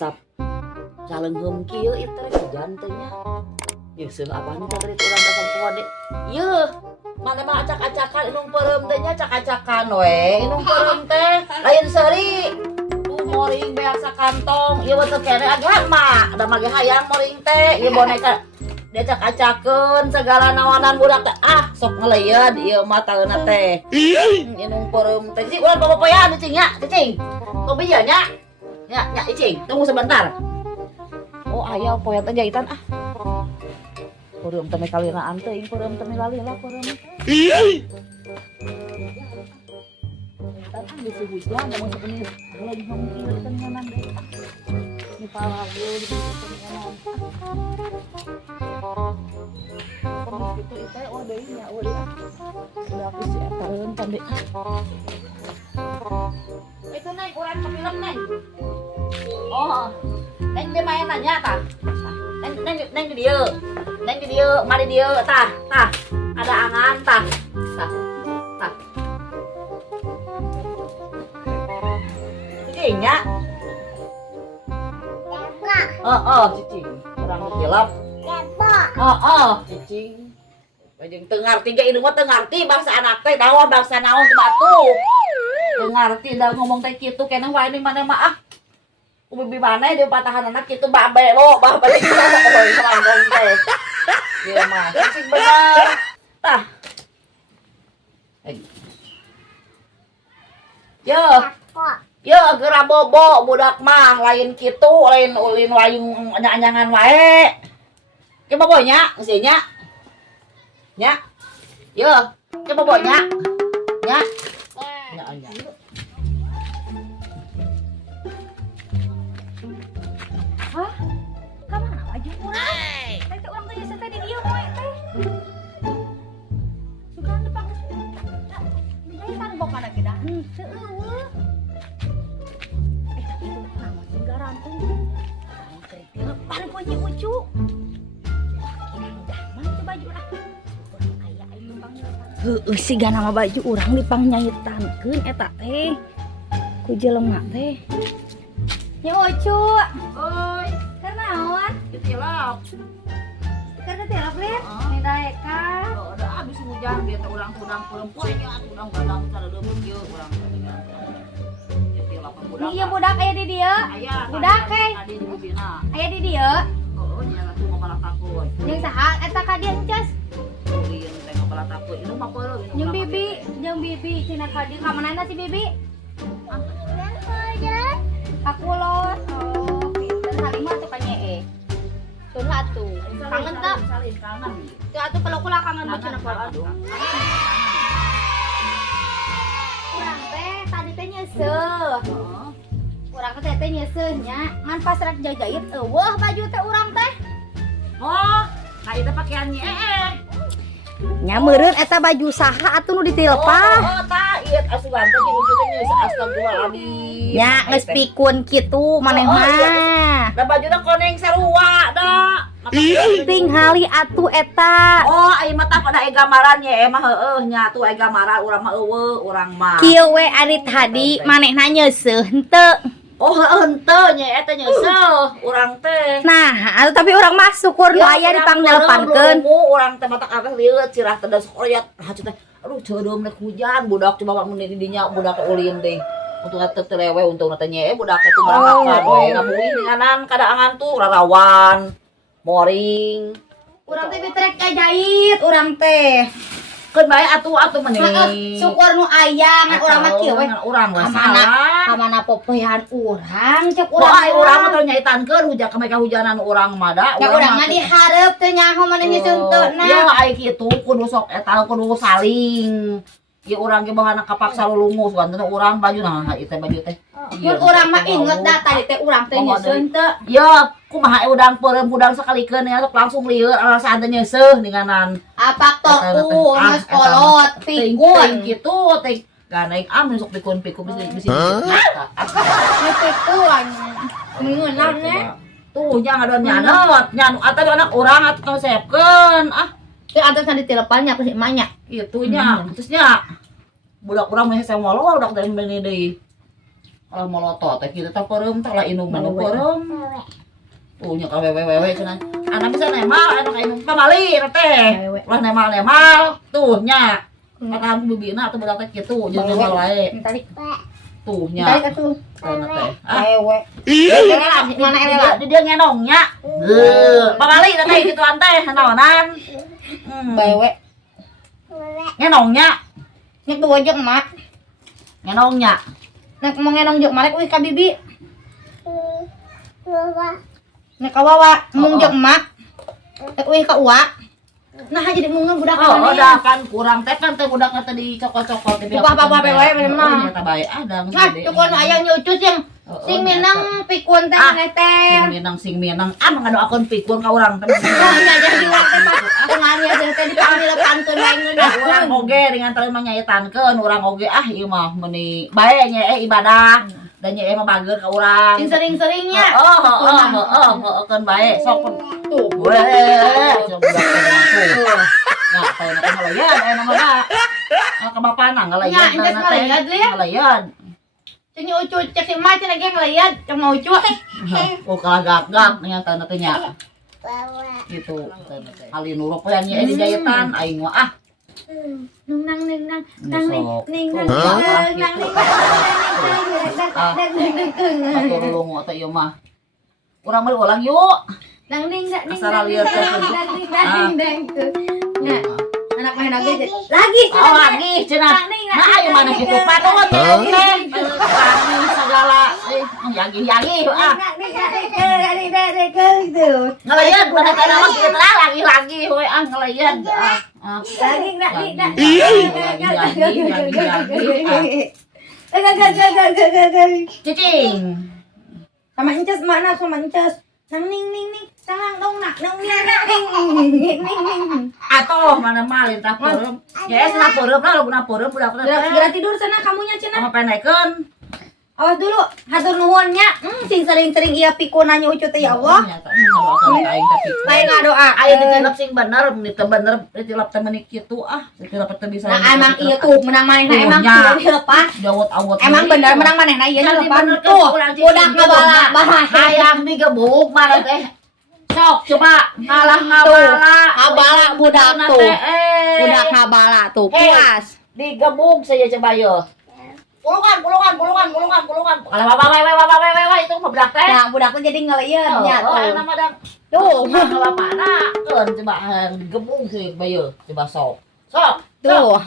asap calenghum kieu ieu teh hujan teh nya. Ieu seung apaan teh teh urang kasar kode. Ieu mana mah acak-acakan inung peureum teh nya acak-acakan we inung peureum teh lain seuri. Tuh moring beasa kantong ieu teh kene agan mah da mage hayang moring teh ieu boneka diacak-acakeun segala nawanan budak teh sok ngeleud ieu mah taeuna teh. Inung peureum teh cing urang popoyan cing nya cing. Tong bieu nya. Ya cing, tunggu sebentar. Oh aya poyan teh jahitan Peureum teh kalinaan teh peureum teh lalila peureum. Jahitan geus hujan da mun sakeuni lagi ngomong ieu teh nyaman deh. Ni palalu di nyaman. Gitu itu oh deui nya deui udah aku sih tareun kan deh. Itu neng urang ke film neng. Oh neng dia main nanya tah. Neng di dieu. Neng di dieu mari dieu tah ada angan tah. Cicing nya. Cicing urang hilap. Cicing. Bajeng teu ngarti ge indung mah teu ngarti bangsa anak teh dawa bangsa naon teu batu. Teu ngarti da ngomong teh kitu keneh wae ning mana mah bibi maneh di patahan anak kitu babe lo balik ngomong teh. Ieu mah cicing bener. Tah. Yo geura bobo budak mah lain kitu lain ulin wayung nyanyangan wae. Ke bobo nya geus nya. Nya. Yo, ke bobo nya. Nya. Nya. Hah? Kamana baju urang? Teh urang teh geus teh di dieu moe teh. Sugan depan. Jahitan bokana gedah. Teu eueuh. Tapi itu nama singgaran tuh. Depan ku nyi ucu. Heueuh siga nama baju urang dipangnyahitankeun eta teh. Ku jelema teh. Nya ucu. Oi, Keur naon? ditilap. Keur ditilap liat. Minta eka. Udah abis hujan dia teh urang kudang perempuan nya urang gadang cara leuweung kieu urang teh. Ditilap budak. Iya budak aya di dieu. Aya. Budak teh. Tadi di bibina. Aya di dieu. Oh, nya atuh ngabalak takut. Jeung saha eta ka dieu encas? Ieu teh ngabalak takut. Ini mah peureum. Jeung bibi cenah ka dieu ka manehna si bibi? Kakulon. Oh, pinter halimah teh kanyee. Teu atuh. Kangen teu? Kangen. Teu atuh kalau kula kangen mah cenah ka aduh. Urang teh tadi teh nyeuseum. Urang teh nyeuseum nya. Ngan pas rek jajait eueuh baju teh urang teh. Oh, ka ieu pakaian nyee. Nya meureun eta baju saha atuh nu ditilpah. Oh, tah ieu asuhan teh di ujung teh nyeuseum astagfirullahaladzim. Nya geus pikun kitu maneh mah. Da bajuna koneng sarua da. Tingali atuh eta. Oh, ieu mah tah pada aya gambaran nya mah heueuh nya tuh aya gambaran urang mah eueuh urang mah. Kieu we ari tadi manehna nyeuseum henteu. Oh, henteu nya eta nyeuseum urang teh. Nah, tapi urang mah syukur nu aya dipangnelepantkeun. Urang teh matak atas lieu cirah teh da sokoyat hacu teh. Aduh, ceudeuh rek hujan budak coba mun di dinya budak ulin teh. Untuk teu lewe untung teh nya budak teh berangkat we ngabuhi ninganan kadaangan tuh rarawan. Moring. Urang teh bitrek jahit urang teh. Keun bae atuh meuni. Syukur nu aya ngan urang mah kieu we. Urang mah salah. Kamana popoehan urang cek Urang urang. urang mah teu nyahitankeun hujan ka hujanan urang mah da. Ya urang mah dihareup teh nyaho maneh nyeuseum teuna. Ya aya kitu kudu sok eta kudu saling. Ieu urang ge bahana kapaksa lulungus wantun urang baju nah ieu teh baju teh. Mun urang mah inget da tadi teh urang teh nyeuseum teu. Ya, kumaha udang peureum budang sakalikeun ya langsung lieur rasa teh nyeuseum ninganan. Faktorku geus kolot pikun kitu teh ganaik amin sok pikun-pikun bisa. pikun. Mengeunam nya. Tuh nya ngadon nyanot, nyanu atuh anak urang atuh ngasepkeun. Teu antos di teleponnya ku si emaknya. Itu nya, terus nya budak urang mah hese molol budak dari beni deui. Kalau molotot teh kita teh peureum teh lah inung manu peureum. Tuh nya ka wewe cenah. Anak bisa nemal anak inung pamali teh. Ulah nemal tuh nya. Kakak bibina atuh budak teh kitu jeung nemal wae. Tarik. Tuh nya. Tarik atuh. Teh. Wewe. Mana elela? Dia ngenongnya. Pamali teh kituan teh naonan. Wewe. Ngenongnya. Nek tuh jeung mak. Ngenongnya. Nek mau ngenong jeung malek euy ka bibi. Nek ka wawa mung jeung mak. Nek euy ka uwa. Nah jadi mungkin budak udah kan kurang teh kan teh budakna teh dicokot-cokot teh apa-apa bae memang. Eta bae ada Nah, cukon aya nyucut yang sing minang pikun teh teh. Sing minang ngadoakeun pikun ka urang teh. Nya jadi waktu pas ngalieu teh dipanggil pantun lain geus. Urang oge dengan teu manyaitankeun urang oge ieu mah meuni bae nya ibadah. Dan nya mah bageur ka urang. Sing sering-seringnya. Keun bae sok tuh. Weh, nah, kayak nak ngelayan, nama ke bapana ngelayan, ngelayan. Cing ucu cek si mah cing lagi ngelayan, cing mau ucu. Oh kalagak-gak, ternyata nantinya. Gitu, kali nuruk yang di jahitan, aing mah Nung nang ning nang nang ning nang nang Atur lungo teh ieu mah. Urang mah ulang yuk. Nang ning ning asal lieur teh. Nah, anak main lagi lagi cenah. Nah ayo mana kitu patut teh. Lagi segala yagi ngelayan pada kana mah kitu lagi we ngelayan cicing sama encas mana sama encas nang ning salang dong nak nang ning atuh mana mah lintah peureum ya cenah peureum lah lagu peureum budak-budak geura tidur sana kamunya cenah apa pendekeun awas dulu hatur nuhun nya sing sering-sering ieu pikunanya ucu teh ya Allah lain ngadoa aya ditilap sing bener teu bener ditilap teh meuni kitu ditilap teh bisa nah emang ieu tuh menang manehna emang kieu lepas jawot-awot emang bener menang manehna ieu lepas tuh budak ngabala bahasa hayang digebuk mana teh sok coba ngalah ngabala budak tuh budak ngabala tuh puas digebuk saja coba yo pulungan kalau wae itu mah budak teh nah budak teh jadi ngeuleun nya tuh nama dang tuh bapana keun coba gebuk sih bae coba sok tuh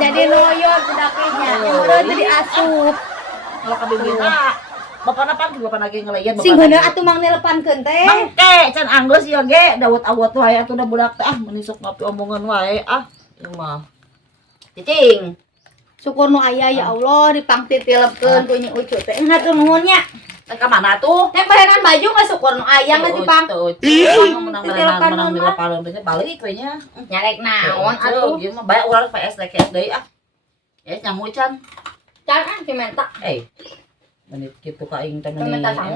jadi noyon budaknya udah jadi asup kalau kabibina bapana pan juga pan lagi ngelayan sing bener atuh mang nelepankeun teh mangke can anggeus ieu ge dawet-awet wae atuh da budak teh menisuk ngapi omongan wae ieu mah cicing syukur nu aya ya Allah dipangtitilepkeun ku nyi ucu teh hatur nuhun nya teh ka mana tuh nek bahenan baju mah syukur nu aya geus dipang menang di lapangan teh balik we nya nyarek naon atuh ieu mah bae urang PS leket deui ya nyamu can cimenta menit kitu ka aing teh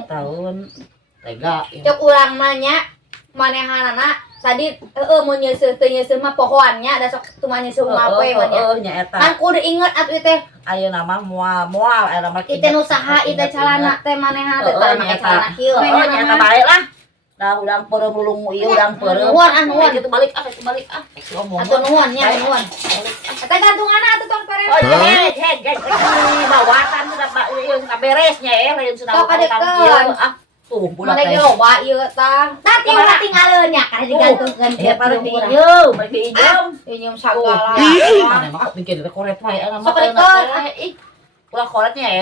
tahun tega cek urang mah nya manehanana tadi mun nyeuseut teu nyeuseut mah pohoannya da sok teu mah nyeuseut mah poe mah nya eta kan kudu inget atuh teh ayeuna mah moal era mah teh usaha ieu calana teh manehan teh make calana kieu nya eta bae lah dah udang peureum lulung ieu udang peureum nuhun kitu balik ngomong atuh nuhun nya nuhun eta gantunganna atuh tong pareng bawatan sudah beresnya lain sudah tuh budak teh loba ieu tah tadi urang tinggaleuan nya kada digantungkeun ya para dieu balik diinjem injem sagala mana mah mikir koret wae ana mah ulah koretnya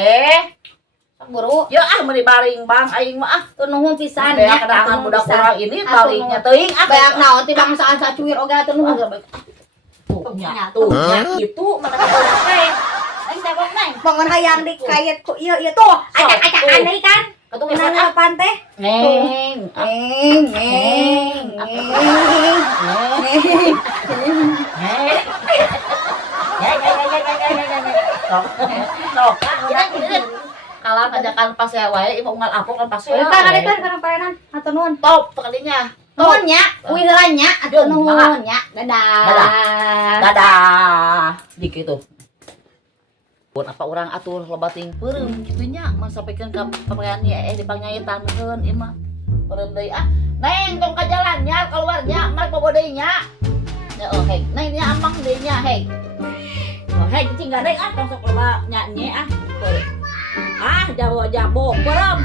buru ya meuli baring bang aing mah teu nuhun pisan ya kadangan budak urang ini baliknya teuing bayak naon ti bangsaan sacuir oge atuh nuhun tuh itu mana budak teh aing jawab nang mongon hayang dikait ku ieu tuh acak-acakan deui kan ketulisan apaan teh neng kalau ngajakan pas ya wae ibu ngal apok kan pas ya kan parenan atuh nuhun top sekalinya nuhun nya uwi heula nya atuh nuhun nya dadah dadah dikit tuh. Pun apa orang atur lebating peureum kitu nya mun sampikeun ka pamarian dipangnyaitankeun ieu mah. Peureum deui ah. Neng tong ka jalan nya keluar nya mari bobo deui nya. Ya oh hei, neng nya ampang deui nya hei. Oh hei cing gadeng ah tong sok loba nyanyi ah. Ah jabo-jabo peureum